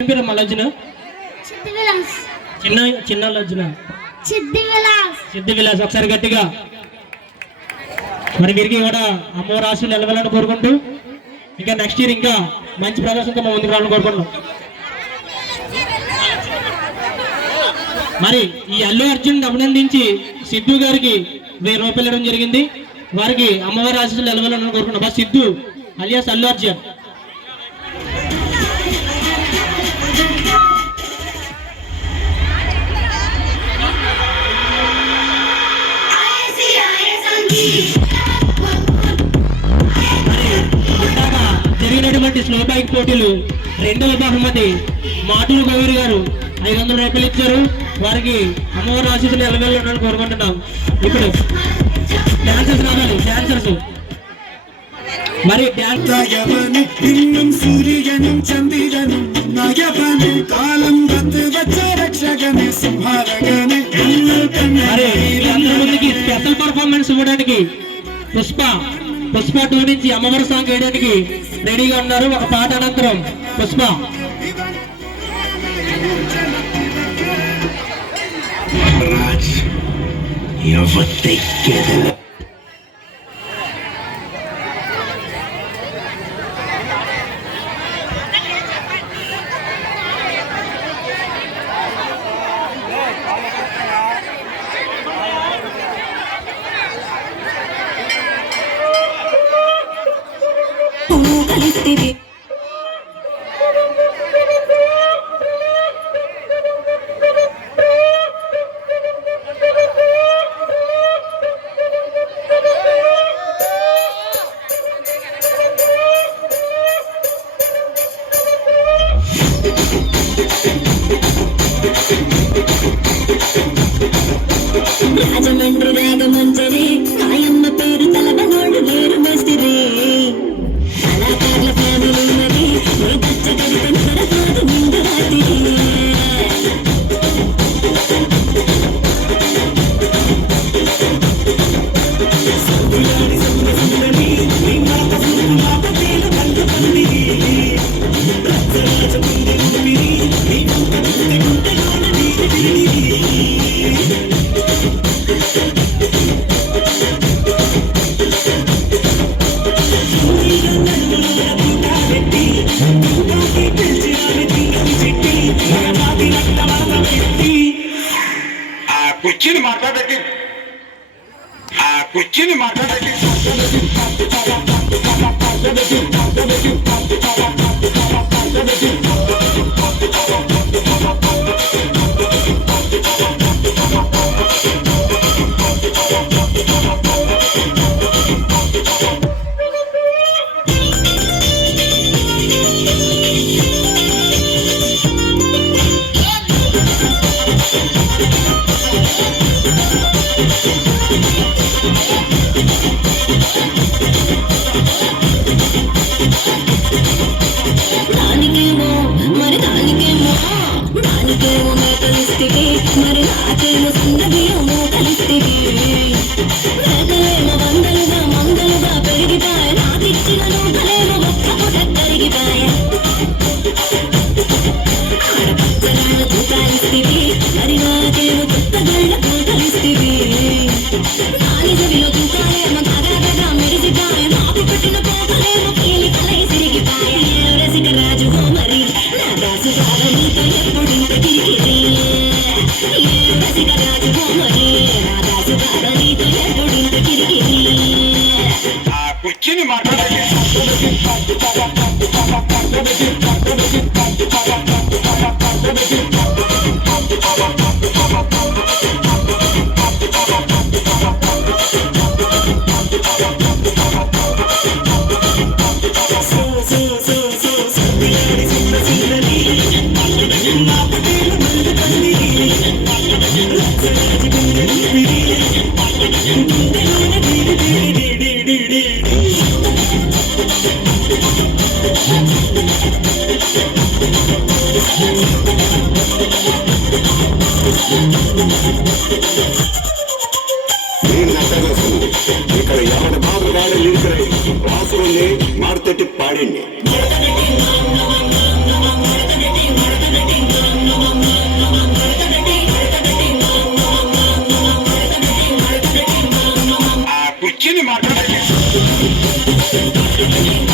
లజ్జన చిన్న చిన్న లజ్జన సిద్ధి విలాస్ ఒకసారి గట్టిగా మరి వీరికి కూడా అమ్మవారి ఆశీస్సులు నిలవాలని కోరుకుంటూ ఇంకా నెక్స్ట్ ఇయర్ ఇంకా మంచి ప్రదర్శనతో మా ముందుకు రావాలని కోరుకుంటున్నాం. మరి ఈ అల్లు అర్జున్ అభినందించి సిద్ధు గారికి 1000 రూపాయలు ఇవ్వడం జరిగింది. వారికి అమ్మవారి ఆశీస్సులు నిలవాలని కోరుకుంటున్నాం. సిద్ధు అలియాస్ అల్లు అర్జున్. జరిగినటువంటి స్లో బైక్ పోటీలు 2వ బహుమతి మాటూరు గౌరి గారు 500 రూపాయలు ఇచ్చారు. వారికి అమ్మవారి ఆశీస్సులు నిలబెల్లాలని కోరుకుంటున్నాం. ఇప్పుడు డాన్సర్స్ రావాలి. డాన్సర్స్ మరి ముందుకి స్పెషల్ పర్ఫార్మెన్స్ ఇవ్వడానికి పుష్ప 2 నుంచి అమ్మవారి సాంగ్ వేయడానికి రెడీగా ఉన్నారు. ఒక పాట అనంతరం పుష్ప. రాజమండ్రి రాగమంజరి నాయమ్మ పేరు తలపనోడు లేరు మేస్తిరి కళాకారుల ఫ్యామిలీ మరి నీ దచ్చ కడితే నిద్రపోదు నిండు రాత్రి కుర్చీని మాట్లాడండి. దానికేమో మేకలిస్తివి మరి నాకేమో సుందరియేమో కలిస్తివి మేకలేమో వందలుగా మందలుగా పెరిగిపాయ నాకిచ్చిన నూకలేమో ఒక్క పూట కరిగిపాయ ఆడపచ్చరాళ్ళ తూకాలిస్తివి మరి నాకేమో చుట్టగళ్ళ తూకలిస్తివి కాలి చెవిలో తూకాలేమో తగాదగా మెరిసిపాయ మాపు పెట్టిన పోకలేమో కీలి కలయి తిరిగిపాయ రసిక రాజు మరి నా దాసు బాబ నీతో ఎప్పుడు కుర్చీని మాట్లాడండి. ఇక్కడ ఎవరి బాబు గారు లిరికరై రాసుని మారుతోటి పాడండి. Thank